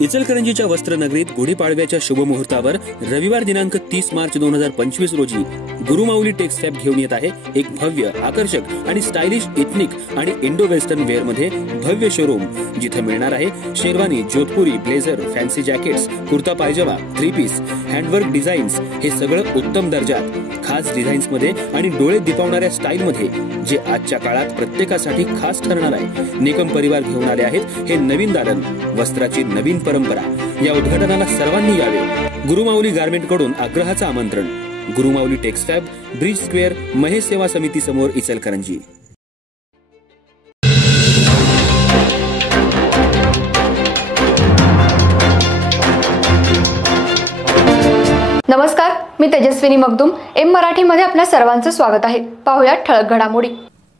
इचलकरंजीच्या वस्त्रनगरीत गुढीपाडव्याच्या शुभमुहूर्तावर रविवार दिनांक 30 मार्च 2025 रोजी गुरुमाऊली टेक्सफॅब घेऊन येत आहे एक भव्य, आकर्षक आणि स्टायलिश एथनिक आणि इंडो वेस्टर्न वेअर मध्ये भव्य शोरूम, जिथे मिळणार आहे शेरवानी, जोधपुरी, ब्लेझर, फॅन्सी जॅकेट्स, कुर्ता पायजमा, थ्री पीस, हँडवर्क डिझाईन्स, हे सगळं उत्तम दर्जात, खास डिझाईन्स मध्ये आणि डोळे दिपावणाऱ्या स्टाईल मध्ये, जे आजच्या काळात प्रत्येकासाठी खास ठरणार आहे। निकम परिवार घेऊन आले आहेत हे नवीन दालन, वस्त्राची नवीन परंपरा। या उद्घाटनाला सर्वांनी यावे। गुरुमाऊली गारमेंट कडून आग्रहाचं आमंत्रण। गुरुमाऊली टेक्सफॅब, ब्रिज स्क्वेअर, महेश सेवा समिती समोर, इचलकरंजी। नमस्कार, मी तेजस्विनी मगदूम। एम मराठी मध्ये आपल्या सर्वांचं स्वागत आहे। पाहूया ठळक घडामोडी।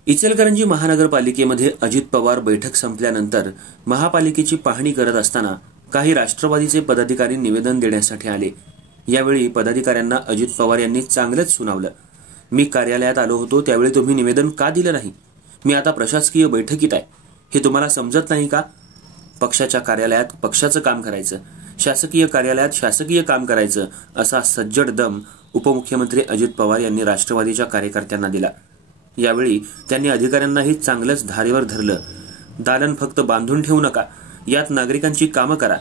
इचलकरंजी महानगरपालिकेमध्ये अजित पवार बैठक संपल्यानंतर महापालिकेची पाहणी करत असताना काही राष्ट्रवादीचे पदाधिकारी निवेदन देण्यासाठी आले। यावेळी पदाधिकाऱ्यांना अजित पवार यांनी चांगलंच सुनावलं। मी कार्यालयात आलो होतो त्यावेळी तुम्ही निवेदन का दिलं नाही? मी आता प्रशासकीय बैठकीत आहे, हे तुम्हाला समजत नाही का? पक्षाच्या कार्यालयात पक्षाचं काम करायचं, शासकीय कार्यालयात शासकीय काम करायचं, असा सज्जड दम उपमुख्यमंत्री अजित पवार यांनी राष्ट्रवादीच्या कार्यकर्त्यांना दिला। यावेळी त्यांनी अधिकाऱ्यांनाही चांगलंच धारेवर धरलं। दालन फक्त बांधून ठेवू नका, यात नागरिकांची कामं करा।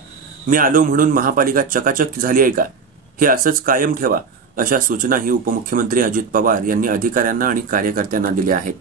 मी आलो म्हणून महापालिका चकाचक झाली आहे का? हे असंच कायम ठेवा, अशा सूचनाही उपमुख्यमंत्री अजित पवार यांनी अधिकाऱ्यांना आणि कार्यकर्त्यांना दिल्या आहेत।